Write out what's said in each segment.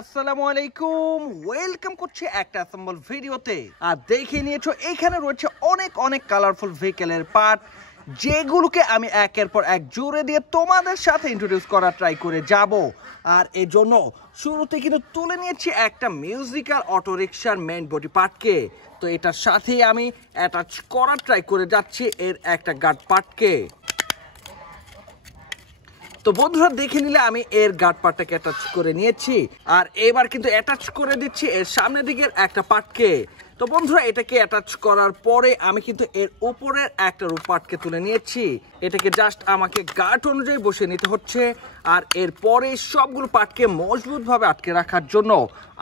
আসসালামু আলাইকুম, ওয়েলকাম করছি একটা অ্যাসেম্বল ভিডিওতে। আর দেখে নিয়েছো এখানে রয়েছে অনেক অনেক কালারফুল ভেহিকেলের পার্ট, যেগুলোকে আমি একের পর এক জুড়ে দিয়ে তোমাদের সাথে ইন্ট্রোডিউস করার ট্রাই করে যাব। আর এই জন্য শুরুতে কিন্তু তুলে নিয়েছি একটা মিউজিক্যাল অটোরিকশার মেইন বডি পার্টকে। তো এটার সাথেই আমি অ্যাটাচ করার ট্রাই করে যাচ্ছি এর একটা গার্ড পার্টকে। তো বন্ধুরা দেখে নিলে আমি এর গার্ড পার্টটাকে অ্যাটাচ করে নিয়েছি, আর এবার কিন্তু অ্যাটাচ করে দিচ্ছি এর সামনের দিকের একটা পার্টকে। তো বন্ধুরা এটাকে অ্যাটাচ করার পরে আমি কিন্তু এর উপরের একটা রূপ পার্টকে তুলে নিয়েছি। এটাকে জাস্ট আমাকে গার্ড অনুযায়ী বসিয়ে নিতে হচ্ছে, আর এরপরে সবগুলো পার্টকে মজবুতভাবে আটকে রাখার জন্য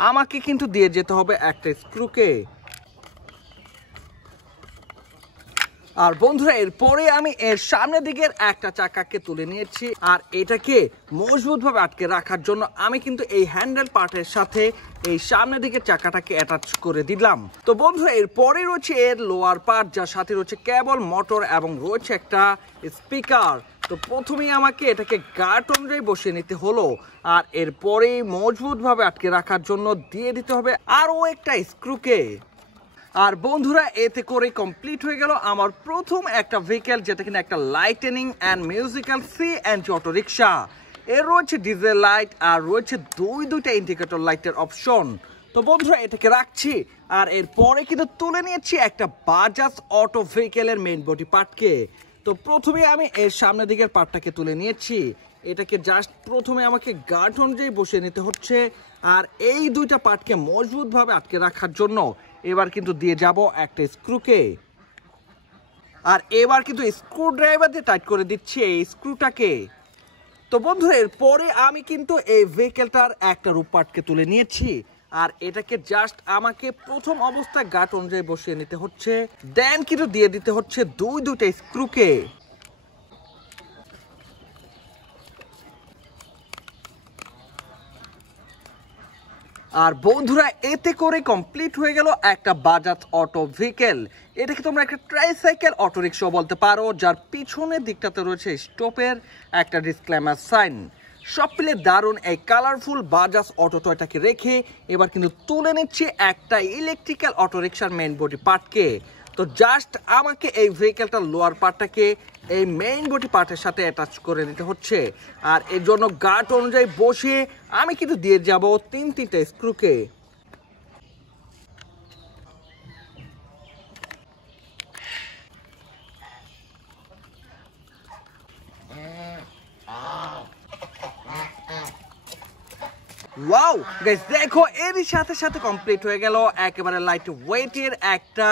আমাকে কিন্তু দিয়ে যেতে হবে একটা স্ক্রুকে। আর বন্ধুরা এরপরে আমি এর সামনের দিকের একটা চাকাকে তুলে নিয়েছি, আর এটাকে মজবুতভাবে আটকে রাখার জন্য আমি কিন্তু এই হ্যান্ডেল পার্টের সাথে এই সামনের দিকের চাকাটাকে অ্যাটাচ করে দিলাম। তো বন্ধুরা এরপরে রয়েছে এর লোয়ার পার্ট, যার সাথে রয়েছে কেবল, মোটর এবং রয়েছে একটা স্পিকার। তো প্রথমেই আমাকে এটাকে গার্ড অনুযায়ী বসিয়ে নিতে হলো, আর এরপরে মজবুতভাবে আটকে রাখার জন্য দিয়ে দিতে হবে আরও একটা স্ক্রুকে। আর বন্ধুরা এতে করে কমপ্লিট হয়ে গেল আমার প্রথম একটা ভেহিকেল, যেটা কিনা একটা lightning and musical CNG auto rickshaw. এর রয়েছে ডিজেল লাইট আর রয়েছে দুইটা ইন্ডিকেটর লাইটের অপশন। তো বন্ধুরা এটাকে রাখছি, আর এরপরে কিন্তু তুলে নিয়েছি একটা বাজাজ অটো ভেহিকেলের মেইন বডি পার্টকে। তো প্রথমে আমি এর সামনের দিকের পার্টটাকে তুলে নিয়েছি। এটাকে জাস্ট প্রথমে আমাকে গার্ড অনুযায়ী বসিয়ে নিতে হচ্ছে, আর এই দুইটা পার্টকে মজবুতভাবে আটকে রাখার জন্য এবার কিন্তু দিয়ে যাব একটা স্ক্রুকে। আর এবার কিন্তু স্ক্রু ড্রাইভার দিয়ে টাইট করে দিচ্ছি এই স্ক্রুটাকে। তো বন্ধুরা এরপরে আমি কিন্তু এই ভেহিকেলটার একটা রূপ পার্টকে তুলে নিয়েছি, আর এটাকে জাস্ট আমাকে প্রথম অবস্থায় গার্ড অনুযায়ী বসিয়ে নিতে হচ্ছে, দেন কিন্তু দিয়ে দিতে হচ্ছে দুইটা স্ক্রুকে। আর বন্ধুরা এতে করে কমপ্লিট হয়ে গেল একটা বাজাজ অটো ভেহিকেল। এটাকে তোমরা একটা ট্রাইসাইকেল অটো রিক্সা বলতে পারো, যার পিছনের দিকটাতে রয়েছে স্টপের একটা ডিসক্লেমার সাইন। সব মিলে দারুণ এই কালারফুল বাজাজ অটো টয়টাকে রেখে এবার কিন্তু তুলে নিচ্ছি একটা ইলেকট্রিক্যাল অটো রিক্সার মেইন বডি পার্টকে। তো জাস্ট আমাকে এই ভেহিকেলটার লোয়ার পার্টটাকে এই মেইন বডি পার্টের সাথে অ্যাটাচ করে নিতে হচ্ছে, আর এর জন্য গার্ড অনুযায়ী বসে আমি কিন্তু দিয়ে যাব তিনটা স্ক্রুকে। ওয়াও গাইস, দেখো এরই সাথে সাথে কমপ্লিট হয়ে গেল একেবারে লাইট ওয়েটের একটা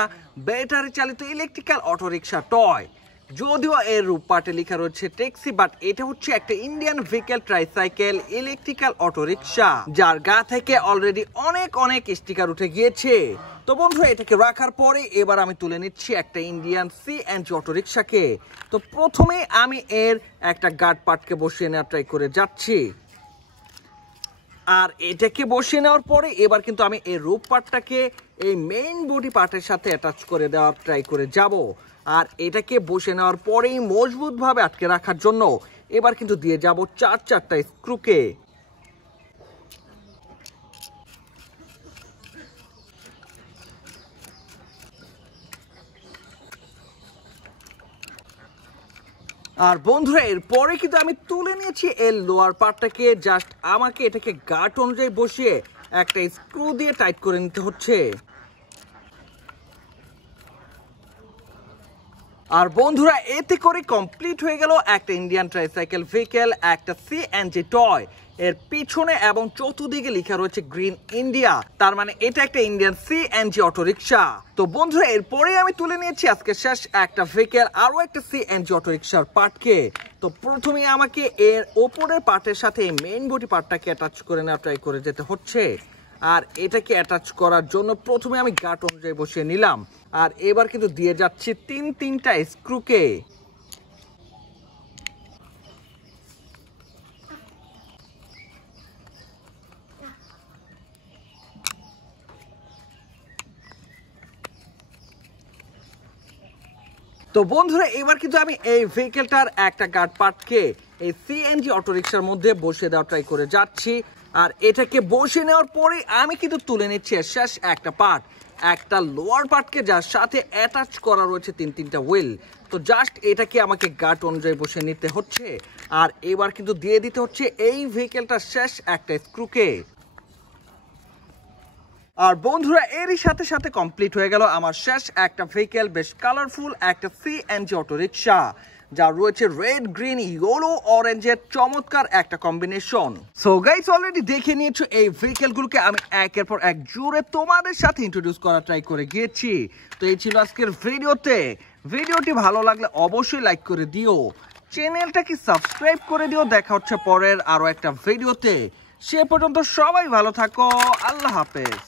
ব্যাটারি চালিত ইলেকট্রিক্যাল অটো রিক্সা টয়। যদিও এর রূপ পার্টে লেখা রয়েছে ট্যাক্সি, বাট এটা হচ্ছে একটা Indian vehicle tricycle electrical auto rickshaw, যার গা থেকে অলরেডি অনেক স্টিকার উঠে গিয়েছে। তো বন্ধুরা এটাকে রাখার পরে এবার আমি তুলে নিচ্ছি একটা ইন্ডিয়ান সিএনজি অটো রিক্সাকে। তো প্রথমে আমি এর একটা গার্ড পার্টকে বসিয়ে নেওয়ার ট্রাই করে যাচ্ছি, আর এটাকে বসিয়ে নেওয়ার পরে এবার কিন্তু আমি এই রূপ পার্টটাকে এই মেইন বডি পার্টের সাথে অ্যাটাচ করে দেওয়ার ট্রাই করে যাব। আর এটাকে বসে নেওয়ার পরেই মজবুতভাবে আটকে রাখার জন্য এবার কিন্তু দিয়ে যাব চারটা স্ক্রুকে। আর বন্ধুরা এরপরে কিন্তু আমি তুলে নিয়েছি এর লোয়ার পার্টটাকে, জাস্ট আমাকে এটাকে গার্ড অনুযায়ী বসিয়ে একটা স্ক্রু দিয়ে টাইট করে নিতে হচ্ছে। আর বন্ধুরা এতে করে কমপ্লিট হয়ে গেল একটা ইন্ডিয়ান ট্রাইসাইকেল ভেহিকেল, একটা সিএনজি টয়। এর পিছনে এবং চতুর্দিকে লেখা রয়েছে গ্রিন ইন্ডিয়া, তার মানে এটা একটা ইন্ডিয়ান সিএনজি অটো রিক্সা। তো বন্ধুরা এরপরে আমি তুলে নিয়েছি আজকে শেষ একটা ভেহিকেল, আরো একটা সিএনজি অটো রিক্সার পার্টকে। তো প্রথমে আমাকে এর ওপরের পার্টের সাথে মেইন বডি পার্টটাকে অ্যাটাচ করে নেওয়া ট্রাই করে যেতে হচ্ছে, আর এটাকে অ্যাটাচ করার জন্য প্রথমে আমি গার্ড অনুযায়ী বসিয়ে নিলাম, আর এবার কিন্তু দিয়ে যাচ্ছি তিনটা স্ক্রুকে। তো বন্ধুরা এবার কিন্তু আমি এই ভেহিকেলটার একটা গার্ড পার্টকে এই সিএনজি অটোরিকশার মধ্যে বসে দেওয়া ট্রাই করে যাচ্ছি। আর এটাকে বসে নেওয়ার পরে আমি কিন্তু তুলে নিচ্ছি শেষ একটা পার্ট, একটা লোয়ার পার্টকে, যার সাথে অ্যাটাচ করা রয়েছে তিনটা হুইল। তো জাস্ট এটাকে আমাকে গার্ড অনুযায়ী বসে নিতে হচ্ছে। আর এবার কিন্তু দিয়ে দিতে হচ্ছে এই ভেহিকেলটার শেষ একটা স্ক্রুকে। আর বন্ধুরা এরই সাথে সাথে কমপ্লিট হয়ে গেল আমার শেষ একটা ভেহিকেল, বেশ কালারফুল একটা সিএনজি অটোরিকশা, যা রয়েছে রেড, গ্রিন, ইয়েলো, অরেঞ্জের চমৎকার একটা কম্বিনেশন। সো গাইস অলরেডি দেখে নিয়েছো এই ভেহিকেলগুলোকে আমি একের পর এক জুড়ে তোমাদের সাথে ইন্ট্রোডিউস করা ট্রাই করে গিয়েছি। তো এই ছিল আজকের ভিডিওটি ভালো লাগলে অবশ্যই লাইক করে দিও, চ্যানেলটাকে সাবস্ক্রাইব করে দিও। দেখা হচ্ছে পরের আরো একটা ভিডিওতে, সে পর্যন্ত সবাই ভালো থাকো, আল্লাহ হাফেজ।